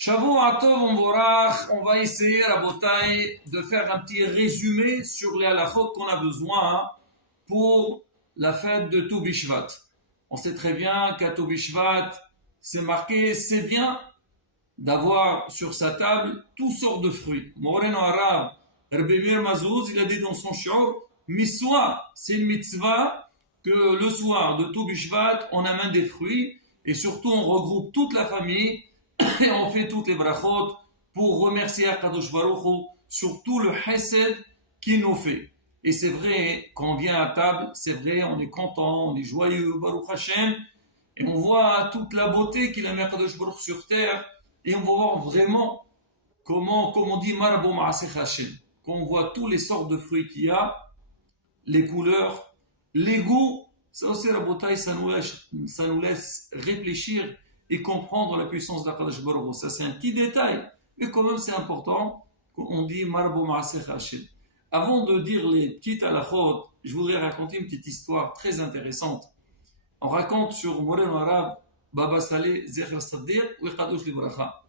Shavua Tov Umvorach, on va essayer, Rabotai, de faire un petit résumé sur les halachot qu'on a besoin pour la fête de Tou Bishvat. On sait très bien qu'à Tou Bishvat, c'est marqué, c'est bien d'avoir sur sa table toutes sortes de fruits. Moreno Arav, Rabbi Meir Mazouz, il a dit dans son shiur, Miswa, c'est une mitzvah que le soir de Tou Bishvat, on amène des fruits et surtout on regroupe toute la famille et on fait toutes les brachot pour remercier Akadosh Baruch Hu sur tout le chesed qu'il nous fait. Et c'est vrai, quand on vient à table, c'est vrai, on est content, on est joyeux, Baruch Hashem, et on voit toute la beauté qu'il a mis Akadosh Baruch Hu sur terre, et on va voir vraiment comment, comme on dit, Marabo Ma'asech Hashem, quand on voit tous les sortes de fruits qu'il y a, les couleurs, les goûts, ça aussi la beauté, ça nous laisse réfléchir et comprendre la puissance d'Akadosh Baruch Hu. Ça c'est un petit détail, mais quand même c'est important qu'on dit Marabo Ma'asech Hashem. Avant de dire les petites halachot, je voudrais raconter une petite histoire très intéressante. On raconte sur Moreno Arav, Baba Saleh, Zecher Saddiq, ou Kadosh Libracha.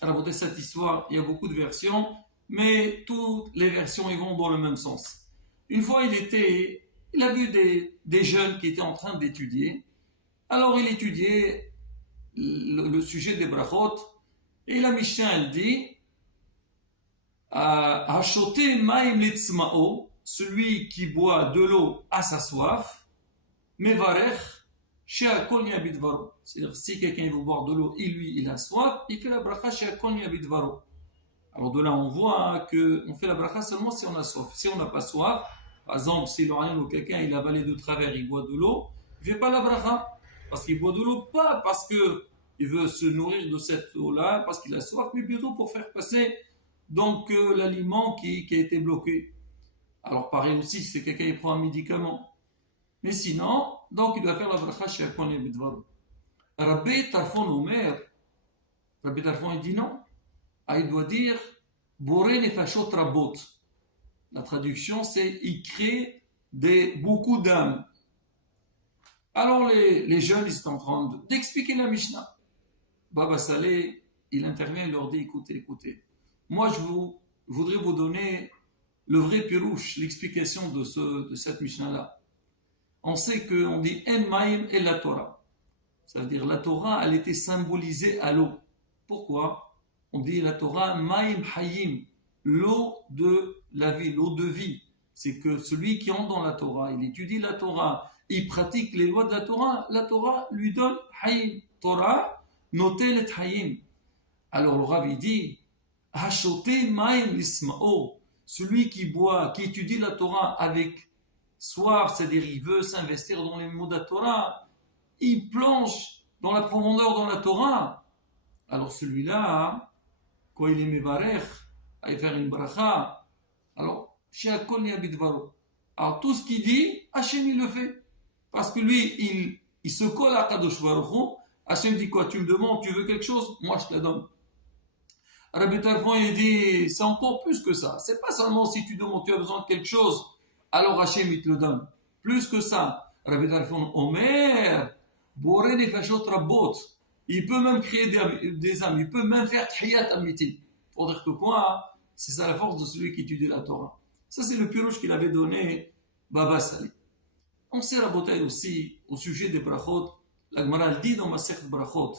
Raconter cette histoire, il y a beaucoup de versions, mais toutes les versions ils vont dans le même sens. Une fois il a vu des jeunes qui étaient en train d'étudier. Alors il étudiait le sujet des brachot, et la Mishnah elle dit Hashoté maim litzma'o, celui qui boit de l'eau à sa soif, mevarech she'akol ni'abid varo. C'est-à-dire, si quelqu'un veut boire de l'eau et lui il a soif, il fait la bracha she'akol ni'abid varo. Alors de là on voit qu'on fait la bracha seulement si on a soif. Si on n'a pas soif, par exemple, si l'Orient ou quelqu'un il a avalé de travers, il boit de l'eau, il ne fait pas la bracha. Parce qu'il boit de l'eau, pas parce qu'il veut se nourrir de cette eau-là, parce qu'il a soif, mais plutôt pour faire passer donc l'aliment qui a été bloqué. Alors pareil aussi, si quelqu'un il prend un médicament. Mais sinon, donc il doit faire la bracha chez Akon Yabidvaru. Rabbi Tarfon Omer, Rabbi Tarfon il dit non. Il doit dire Boré Nefashot Rabot. La traduction c'est il crée beaucoup d'âmes. Alors les jeunes ils sont en train d'expliquer la Mishnah. Baba Saleh, il intervient et leur dit écoutez. Moi, je voudrais vous donner le vrai pirouche, l'explication de cette Mishnah-là. On sait qu'on dit En Maïm et la Torah. Ça veut dire la Torah, elle était symbolisée à l'eau. Pourquoi? On dit la Torah Maïm Hayim, l'eau de la vie, l'eau de vie. C'est que celui qui entre dans la Torah, il étudie la Torah, il pratique les lois de la Torah lui donne Hayim. Torah, notel et Hayim. Alors le Rav dit Hashoté maim lisma'o, celui qui boit, qui étudie la Torah avec soif, c'est-à-dire il veut s'investir dans les mots de la Torah, il plonge dans la profondeur dans la Torah. Alors celui-là, quand il est mevarech, il va faire une bracha. Alors, she'akol ni'abid varo. Alors tout ce qu'il dit, Hachem il le fait. Parce que lui, il se colle à Kadosh Baruch Hu. Hachem dit quoi? Tu me demandes, tu veux quelque chose? Moi je te la donne. Rabbi Tarfon il dit c'est encore plus que ça. C'est pas seulement si tu demandes tu as besoin de quelque chose, alors Hachem il te le donne. Plus que ça. Rabbi Tarfon Omer, Boré Nefashot Rabot. Il peut même créer des âmes, il peut même faire Khiyat Amitin. Pour dire que quoi? C'est ça la force de celui qui étudie la Torah. Ça c'est le pirouche qu'il avait donné Baba Saleh. On sait la bataille aussi au sujet des brachot. La Gemara elle dit dans Masechet Brachot,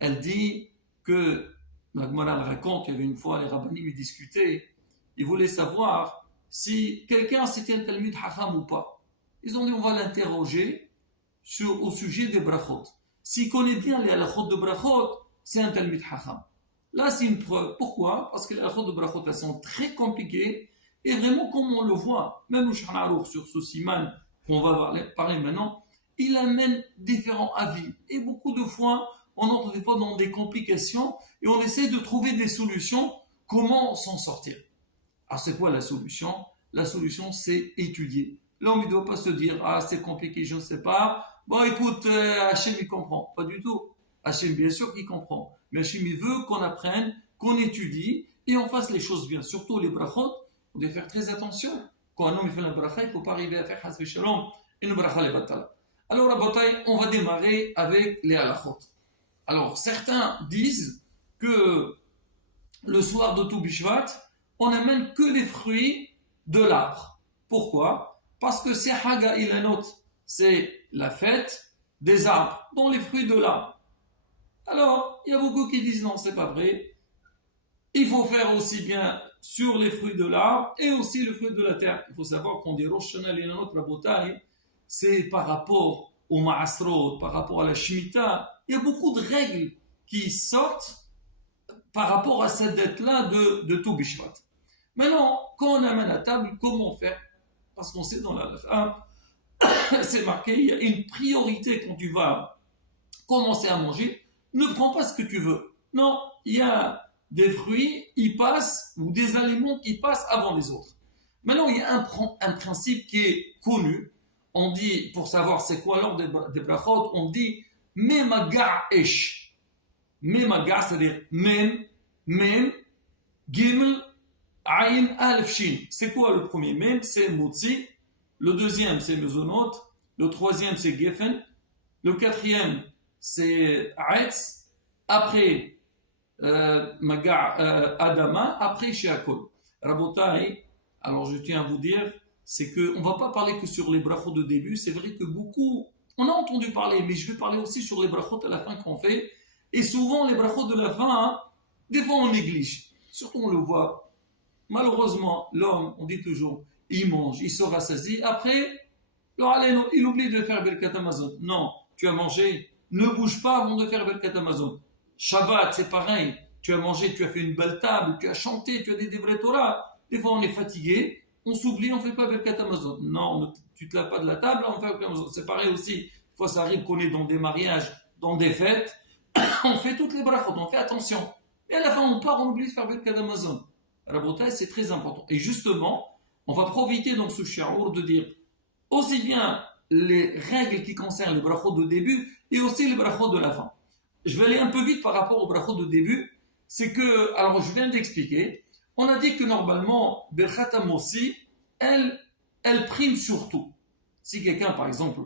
elle dit que la Gemara raconte qu'il y avait une fois les rabbinim ils discutaient, ils voulaient savoir si quelqu'un c'était un talmid hacham ou pas. Ils ont dit on va l'interroger au sujet des brachot. S'il connaît bien les halachot de brachot, c'est un talmid hacham. Là c'est une preuve. Pourquoi? Parce que les halachot de brachot elles sont très compliquées et vraiment comme on le voit, même au Shulchan Aruch sur ce siman qu'on va parler maintenant, il amène différents avis. Et beaucoup de fois, on entre des fois dans des complications et on essaie de trouver des solutions. Comment s'en sortir? Alors, c'est quoi la solution? La solution, c'est étudier. L'homme, il ne doit pas se dire, c'est compliqué, je ne sais pas. Bon, écoute, Hachem, il comprend. Pas du tout. Hachem, bien sûr qu'il comprend. Mais Hachem, il veut qu'on apprenne, qu'on étudie et on fasse les choses bien. Surtout les brachot, on doit faire très attention. Quand un homme il fait la bracha, il ne faut pas arriver à faire hasbe shalom une bracha le batala. Alors, à Bataille, on va démarrer avec les halachot. Alors, certains disent que le soir de Tou Bishvat, on n'amène que les fruits de l'arbre. Pourquoi? Parce que c'est Haga Ilanot, c'est la fête des arbres, dont les fruits de l'arbre. Alors, il y a beaucoup qui disent non, c'est pas vrai. Il faut faire aussi bien sur les fruits de l'arbre et aussi les fruits de la terre. Il faut savoir qu'on dit Rosh Hashanah Ilanot Rabotai, c'est par rapport au Ma'asrot, par rapport à la Shemitah. Il y a beaucoup de règles qui sortent par rapport à cette dette-là de Tou Bishvat. Maintenant, quand on amène à table, comment faire? Parce qu'on sait dans la c'est marqué, il y a une priorité quand tu vas commencer à manger. Ne prends pas ce que tu veux. Non, il y a des fruits, ils passent, ou des aliments qui passent avant les autres. Maintenant, il y a un principe qui est connu. On dit, pour savoir c'est quoi l'ordre des brachot, on dit Memaga Esh. Memaga, c'est-à-dire Mem, Gimel, Ayin, Alef, Shin. C'est quoi le premier? Mem, c'est Motzi. Le deuxième, c'est Mezonot. Le troisième, c'est Geffen. Le quatrième, c'est Aetz. Après, Adama. Après, Sheakol. Rabotai, alors je tiens à vous dire, c'est qu'on ne va pas parler que sur les brachot de début. C'est vrai que beaucoup, on a entendu parler, mais je vais parler aussi sur les brachot à la fin qu'on fait. Et souvent, les brachot de la fin, des fois on néglige. Surtout, on le voit. Malheureusement, l'homme, on dit toujours, il mange, il se rassasie. Après, il oublie de faire Birkat Hamazon. Non, tu as mangé, ne bouge pas avant de faire Birkat Hamazon. Shabbat, c'est pareil. Tu as mangé, tu as fait une belle table, tu as chanté, tu as dit des vrais Torah. Des fois, on est fatigué, on s'oublie, on ne fait pas Birkat Hamazon. Non, tu ne te laves pas de la table, on fait Birkat Hamazon. C'est pareil aussi. Des fois, ça arrive qu'on est dans des mariages, dans des fêtes. On fait toutes les brachot, on fait attention. Et à la fin, on part, on oublie de faire Birkat Hamazon. Rabotai, c'est très important. Et justement, on va profiter dans ce shi'ur de dire aussi bien les règles qui concernent les brachot de début et aussi les brachot de la fin. Je vais aller un peu vite par rapport aux brachot de début. C'est que, alors je viens d'expliquer, on a dit que normalement, Birkat Hamossi, elle prime sur tout. Si quelqu'un, par exemple,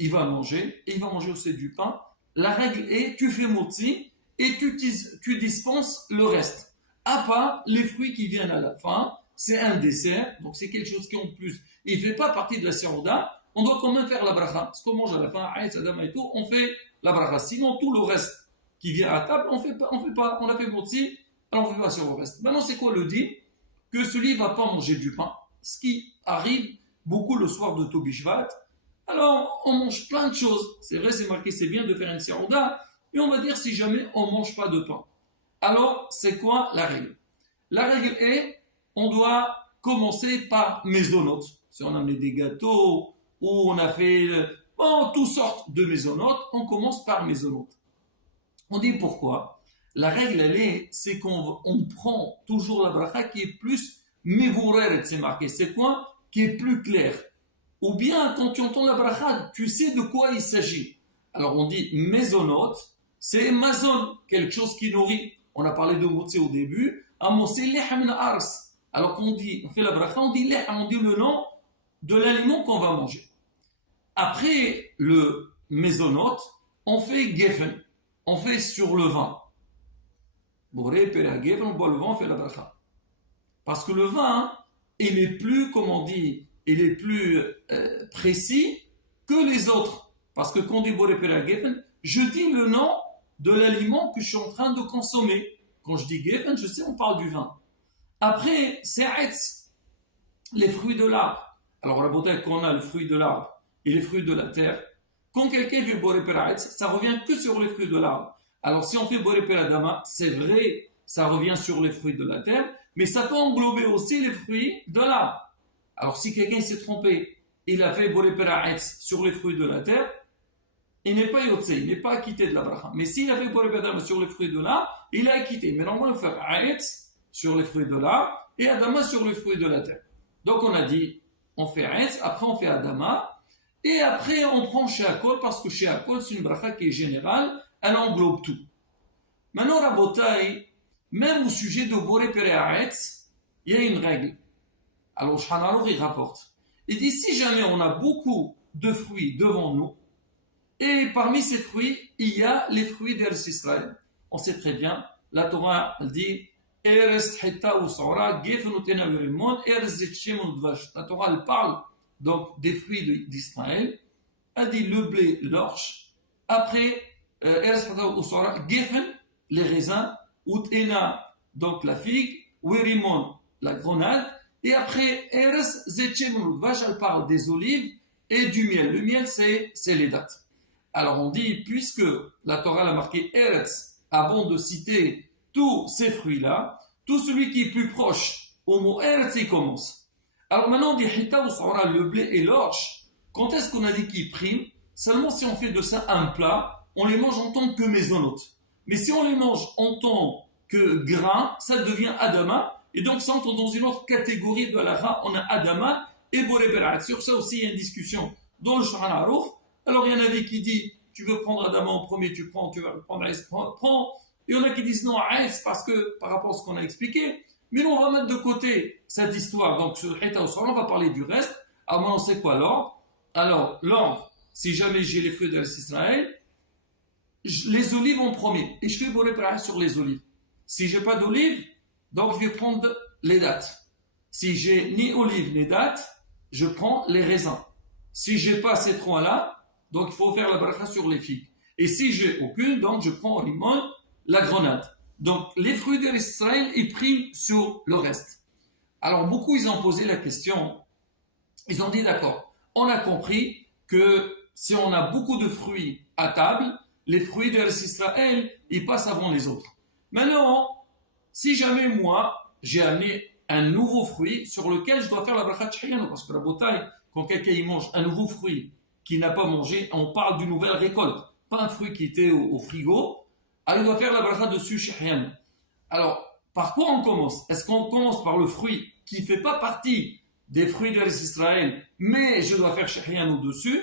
il va manger aussi du pain, la règle est, tu fais motzi et tu dispenses le reste. À part les fruits qui viennent à la fin, c'est un dessert, donc c'est quelque chose qui en plus, il ne fait pas partie de la sérouda, on doit quand même faire la bracha. Parce qu'on mange à la fin, aïs, adama et tout, on fait la bracha. Sinon, tout le reste qui vient à table, on a fait motzi, alors on ne fait pas sur le reste. Maintenant, c'est quoi le dit? Que celui ne va pas manger du pain. Ce qui arrive beaucoup le soir de Tou Bishvat. Alors, on mange plein de choses. C'est vrai, c'est marqué, c'est bien de faire une sérouda, mais on va dire si jamais on ne mange pas de pain. Alors, c'est quoi la règle? La règle est, on doit commencer par mésonotes. Si on a amené des gâteaux, ou on a fait toutes sortes de mésonotes, on commence par mésonotes. On dit pourquoi? La règle, c'est qu'on prend toujours la bracha qui est plus mévourère, c'est marqué. C'est quoi? Qui est plus clair. Ou bien, quand tu entends la bracha, tu sais de quoi il s'agit. Alors, on dit mésonotes, c'est mazon, quelque chose qui nourrit. On a parlé de motzi au début. Amosé leha min ars. Alors qu'on dit, on fait la bracha, on dit leha, on dit le nom de l'aliment qu'on va manger. Après le mésonote, on fait geffen. On fait sur le vin. Boré, pera, geffen, on boit le vin, on fait la bracha. Parce que le vin, il est plus, comme on dit, il est plus précis que les autres. Parce que quand on dit boré, pera, geffen, je dis le nom de l'aliment que je suis en train de consommer. Quand je dis geffen, je sais, on parle du vin. Après, c'est aetz, les fruits de l'arbre. Alors, la beauté qu'on a le fruit de l'arbre et les fruits de la terre. Quand quelqu'un veut boré per aetz, ça revient que sur les fruits de l'arbre. Alors, si on fait boré per adama, c'est vrai, ça revient sur les fruits de la terre, mais ça peut englober aussi les fruits de l'arbre. Alors, si quelqu'un s'est trompé, il a fait boré per aetz sur les fruits de la terre, il n'est pas yotse, il n'est pas acquitté de la bracha. Mais s'il a fait boré per adama sur les fruits de l'arbre, il est acquitté. Mais normalement, il faut faire aetz sur les fruits de l'arbre et adama sur les fruits de la terre. Donc, on a dit, on fait aetz, après on fait adama, et après on prend sheakol, parce que sheakol, c'est une bracha qui est générale, elle englobe tout. Maintenant, Rabotai, même au sujet de boré per aetz, il y a une règle. Alors, Shulchan Aruch, il rapporte. Il dit, si jamais on a beaucoup de fruits devant nous, et parmi ces fruits, il y a les fruits d'Eretz Israël. On sait très bien, la Torah elle dit Eres Hita ou Sora, Gefen ou Tena Verimon, Eres Zetchem ou Dvash. La Torah elle parle donc des fruits d'Israël. Elle dit le blé, l'orge. Après, Eres Hita ou Sora, Gefen, les raisins, ou Tena, donc la figue, Verimon, la grenade. Et après, Eres Zetchem ou Dvash, elle parle des olives et du miel. Le miel, c'est les dattes. Alors on dit, puisque la Torah a marqué Eretz, avant de citer tous ces fruits-là, tout celui qui est plus proche, au mot Eretz, il commence. Alors maintenant on dit Hita ou Sora, le blé et l'orge. Quand est-ce qu'on a dit qu'ils priment? Seulement si on fait de ça un plat, on les mange en tant que maisonnotes. Mais si on les mange en tant que grain, ça devient Adama. Et donc ça entre dans une autre catégorie de halakha, on a Adama et Boré Berat. Sur ça aussi il y a une discussion dans le Shulchan Aruch. Alors, il y en a qui dit, tu veux prendre Adama en premier, tu vas le prendre Aïs, prends. Et il y en a qui disent non, Aïs, parce que, par rapport à ce qu'on a expliqué. Mais nous, on va mettre de côté cette histoire. Donc, sur Hita ou Sora, on va parler du reste. Alors, maintenant, c'est quoi l'ordre? Alors, l'ordre, si jamais j'ai les fruits d'Israël, les olives en premier. Et je fais Boré Berat sur les olives. Si j'ai pas d'olives, donc je vais prendre les dattes. Si j'ai ni olives ni dattes, je prends les raisins. Si j'ai pas ces trois-là, donc il faut faire la bracha sur les figues. Et si j'ai aucune, donc je prends au limon la grenade. Donc les fruits d'Israël, ils priment sur le reste. Alors beaucoup, ils ont posé la question. Ils ont dit d'accord, on a compris que si on a beaucoup de fruits à table, les fruits d'Israël, ils passent avant les autres. Maintenant, si jamais moi, j'ai amené un nouveau fruit sur lequel je dois faire la bracha tchayano, parce que la bouteille, quand quelqu'un il mange un nouveau fruit qui n'a pas mangé, on parle d'une nouvelle récolte, pas un fruit qui était au frigo, alors il doit faire la bracha dessus shahyan. Alors, par quoi on commence? Est-ce qu'on commence par le fruit qui ne fait pas partie des fruits d'Israël, mais je dois faire shahyan au-dessus,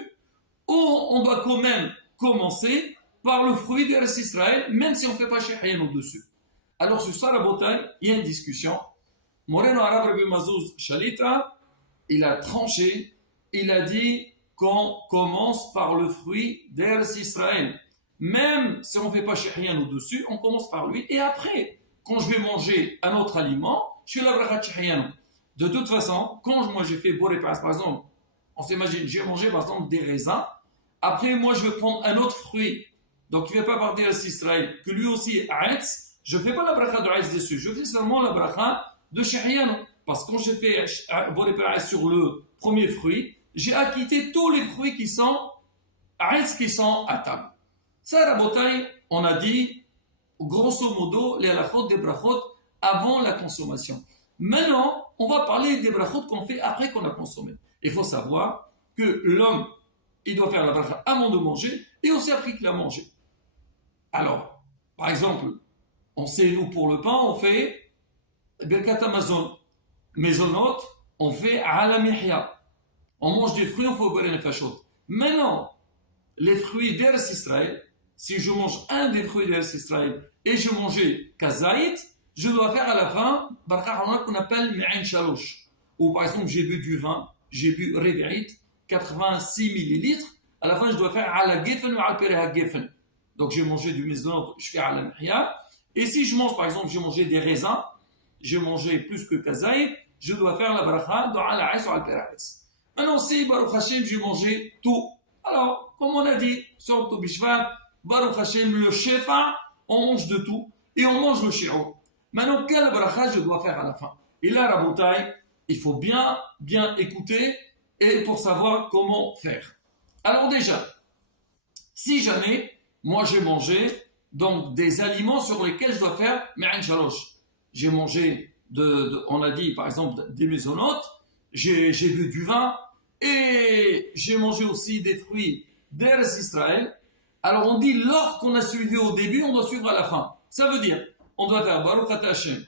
ou on doit quand même commencer par le fruit d'Israël, même si on ne fait pas shahyan au-dessus? Alors, sur ça, la bouteille, il y a une discussion. Moreno Arab Rabbi Mazouz Shalita, il a tranché, il a dit qu'on commence par le fruit d'Eretz Israël. Même si on ne fait pas shahyan au-dessus, on commence par lui. Et après, quand je vais manger un autre aliment, je fais la bracha shahyan. De toute façon, quand moi j'ai fait boré par exemple, on s'imagine, j'ai mangé par exemple des raisins. Après, moi je vais prendre un autre fruit, donc il ne fait pas partie d'Eretz Israël, que lui aussi est Aetz. Je ne fais pas la bracha de Aetz dessus, je fais seulement la bracha de shahyan. Parce que quand j'ai fait boré par sur le premier fruit, j'ai acquitté tous les fruits qui sont à table. Ça, la bouteille, on a dit, grosso modo, les halachot des brachot avant la consommation. Maintenant, on va parler des brachot qu'on fait après qu'on a consommé. Il faut savoir que l'homme, il doit faire la bracha avant de manger et aussi après qu'il a mangé. Alors, par exemple, on sait, nous, pour le pain, on fait Birkat Amazon. Maisonot, on fait Ala Mihya. On mange des fruits, on fait Boré Nefashot. Maintenant, les fruits d'Eretz Israël, si je mange un des fruits d'Eretz Israël et je mangeais Kazaït, je dois faire à la fin, qu'on appelle Me'ain Shalosh. Ou par exemple, j'ai bu du vin, j'ai bu Revi'it, 86 millilitres, à la fin, je dois faire Ala Gefen ou Al Pereha Gefen. Donc, j'ai mangé du Maisonot, je fais Ala Mihya. Et si je mange, par exemple, j'ai mangé des raisins, j'ai mangé plus que Kazaït, je dois faire la bracha dans Ala Aïs ou Al Pereha. Maintenant, si Baruch Hashem, j'ai mangé tout. Alors, comme on a dit, sur le Bishvat, Baruch Hashem, le shefa, on mange de tout et on mange le shi'ur. Maintenant, quelle bracha je dois faire à la fin? Et là, la bouteille, il faut bien écouter et pour savoir comment faire. Alors déjà, si jamais, moi j'ai mangé donc des aliments sur lesquels je dois faire Me'ain Shalosh. J'ai mangé, on a dit par exemple des maisonnotes, j'ai bu du vin et j'ai mangé aussi des fruits d'Eretz Israël. Alors on dit l'ordre qu'on a suivi au début, on doit suivre à la fin. Ça veut dire, on doit faire Baruch Ata Hashem,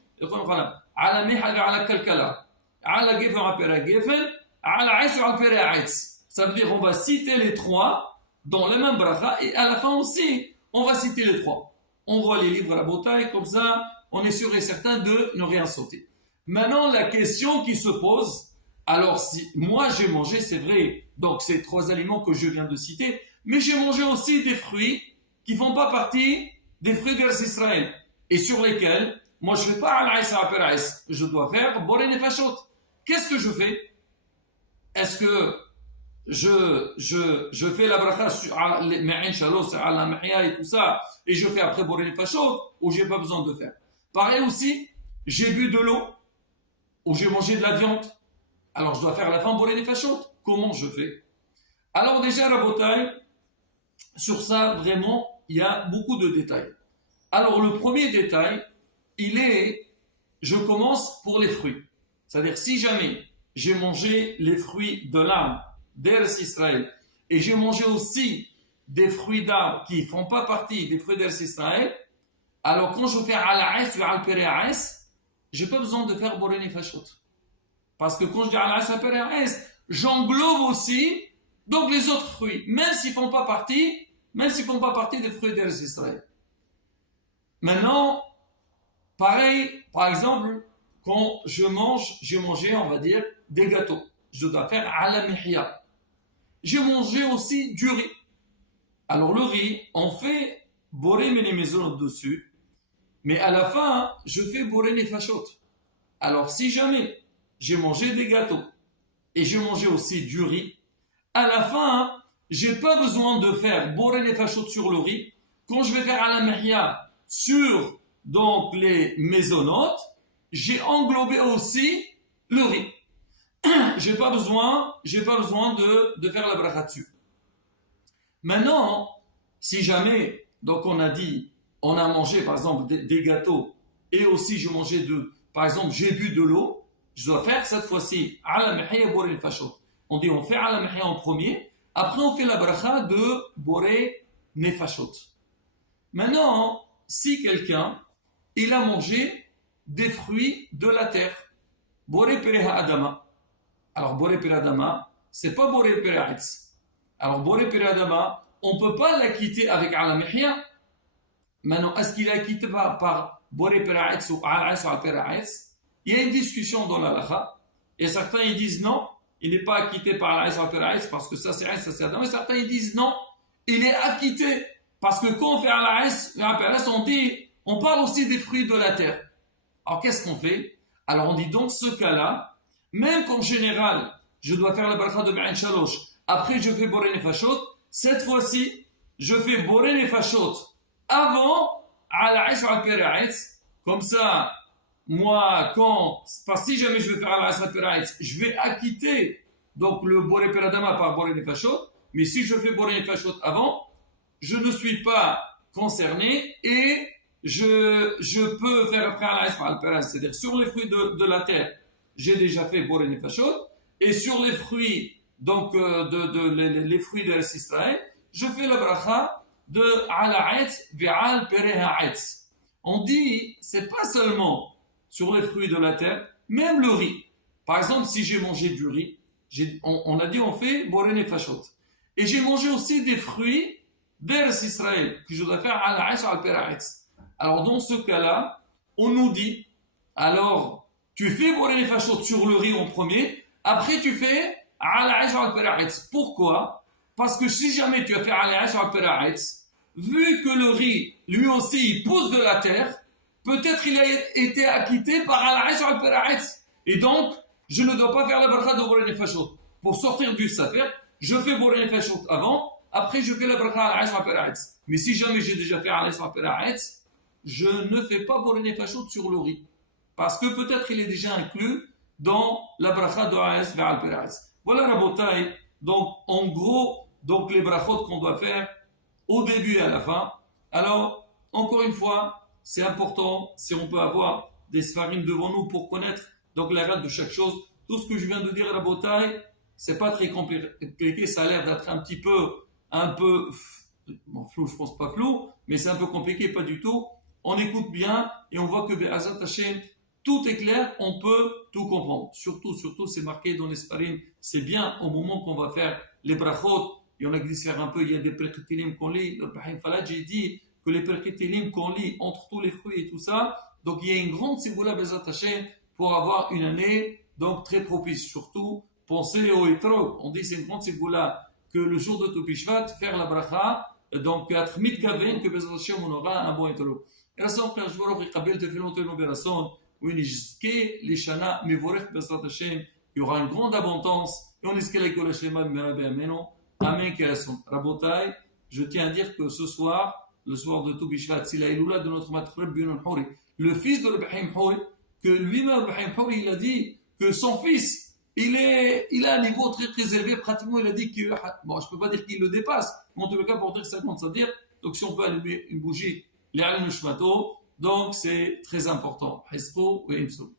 Ala Miha Ala Kalkala, Ala Gefen Apera Gefen, Ala Aïs Apera Aïs. Ça veut dire on va citer les trois dans la même bracha et à la fin aussi, on va citer les trois. On voit les livres à la bouteille, comme ça, on est sûr et certain de ne rien sauter. Maintenant, la question qui se pose, alors si moi j'ai mangé, c'est vrai, donc ces trois aliments que je viens de citer, mais j'ai mangé aussi des fruits qui ne font pas partie des fruits d'Eretz Israël. et sur lesquels, moi je ne fais pas al-aïs al-pera'is, je dois faire boré nefashot. Qu'est-ce que je fais? Est-ce que je fais la bracha sur Ma'in Shalos, Ala Mahya et tout ça, et je fais après boré nefashot, ou j'ai pas besoin de faire? Pareil aussi, j'ai bu de l'eau, ou j'ai mangé de la viande, alors je dois faire la fin boré nefashot. Comment je fais? Alors déjà, Rabotai, sur ça, vraiment, il y a beaucoup de détails. Alors le premier détail, je commence pour les fruits. C'est-à-dire, si jamais j'ai mangé les fruits de l'arbre d'Eretz Israël, et j'ai mangé aussi des fruits d'arbres qui ne font pas partie des fruits d'Eretz Israël, alors quand je fais al-aïs ou al-pera'is, j'ai pas besoin de faire boré nefashot. Parce que quand je dis al-aïs ou al-pera'is, j'englobe aussi donc les autres fruits, même s'ils ne font pas partie des fruits d'Eretz Israël. Maintenant, pareil, par exemple, quand j'ai mangé, on va dire, des gâteaux. Je dois faire ala mihya. J'ai mangé aussi du riz. Alors le riz, on fait boré ménémézon dessus, mais à la fin, je fais boré nefashot. Alors si jamais j'ai mangé des gâteaux et j'ai mangé aussi du riz, à la fin, j'ai pas besoin de faire boré nefashot sur le riz. Quand je vais faire ala mihya sur donc les mésonotes, j'ai englobé aussi le riz. J'ai pas besoin de faire la bracha dessus. Maintenant, si jamais, donc on a mangé par exemple des gâteaux et aussi par exemple j'ai bu de l'eau, je dois faire cette fois-ci ala mihya boré nefashot. On dit on fait ala mihya en premier, après on fait la bracha de boré nefashot. Maintenant, si quelqu'un il a mangé des fruits de la terre, boré pereha adama. Alors boré pereha adama, c'est pas boré pera'itz. Alors boré pereha adama, on peut pas l'acquitter avec ala mihya. Maintenant, est-ce qu'il est acquitté par boré pera'itz ou al-aïs ou al-pera'itz? Il y a une discussion dans l'halakha, et certains ils disent non, il n'est pas acquitté par al-aïs ou al-pera'itz parce que ça c'est aïs, ça c'est adama, et certains ils disent non, il est acquitté parce que quand on fait al-aïs ou al-pera'itz, on parle aussi des fruits de la terre. Alors qu'est-ce qu'on fait? Alors on dit donc ce cas-là, même qu'en général, je dois faire la bracha de Ma'in Shalosh, après je fais boré nefashot, cette fois-ci, je fais boré nefashot avant al-aïs ou al-pera'itz. Comme ça, moi, si jamais je vais faire al-aïs ou al-pera'itz, je vais acquitter donc le boré peradama par boré nefashot, mais si je fais boré nefashot avant, je ne suis pas concerné et je peux faire après al-aïs ou al-pera'itz, c'est-à-dire sur les fruits de la terre, j'ai déjà fait boré nefashot, et sur les fruits, donc les fruits de Israël, je fais la bracha de al-aïs ve'al pera'itz. On dit, c'est pas seulement sur les fruits de la terre, même le riz. Par exemple, si j'ai mangé du riz, on a dit on fait boré nefashot. Et j'ai mangé aussi des fruits d'Eretz Israël, que je dois faire al-aïs ou al-pera'itz. Alors dans ce cas-là, on nous dit, alors tu fais boré nefashot sur le riz en premier, après tu fais al-aïs ou al-pera'itz. Pourquoi? Parce que si jamais tu as fait al-aïs ou al-pera'itz, vu que le riz, lui aussi, il pousse de la terre, peut-être il a été acquitté par al-aïs ou al-pera'itz. Et donc, je ne dois pas faire la bracha de boré nefashot. Pour sortir du safer, je fais boré nefashot avant, après je fais la bracha al-aïs ou al-pera'itz. Mais si jamais j'ai déjà fait al-aïs ou al-pera'itz, je ne fais pas boré nefashot sur le riz. Parce que peut-être il est déjà inclus dans la bracha de al-aïs vers al-pera'itz. Voilà Rabotai. Donc, en gros, donc les brachot qu'on doit faire au début et à la fin. Alors, encore une fois, c'est important si on peut avoir des sfarim devant nous pour connaître donc la règle de chaque chose. Tout ce que je viens de dire à la bataille, c'est pas très compliqué, ça a l'air d'être un peu flou, je pense pas flou, mais c'est un peu compliqué, pas du tout. On écoute bien et on voit que Be'azat Hashem, tout est clair, on peut tout comprendre. Surtout, c'est marqué dans les sfarim, c'est bien au moment qu'on va faire les brachot. Et on a glissé un peu, il y a des perkitilim qu'on lit. Le Bahim Falad, j'ai dit que les perkitilim qu'on lit entre tous les fruits et tout ça, donc il y a une grande simbola Bezat Hashem pour avoir une année donc très propice. Surtout, pensez au Etrog. On dit c'est une grande simbola que le jour de Topishvat, faire la bracha, donc être mitkaven, que Bezat Hashem on aura un bon Etrog. רצון הקדוש ברוך הוא יקבל תפילותינו ברצון, ונזכה לשנה מבורכת בעזרת השם, il y aura une grande abondance, et on נזכה לגאולה השלמה במהרה בימינו, amen qui reste. Rabotai, je tiens à dire que ce soir, le soir de Tou Bishvat, c'est la Iloula de notre maître Rabbi Houri, le fils de Rabbi Haim Houri, que lui-même, Rabbi Haim Houri, il a dit que son fils, il a un niveau très très élevé, pratiquement il a dit que, bon, je ne peux pas dire qu'il le dépasse, mais en tout cas pour dire 50, c'est-à-dire, donc si on peut allumer une bougie, donc c'est très important. Hespo et Imso.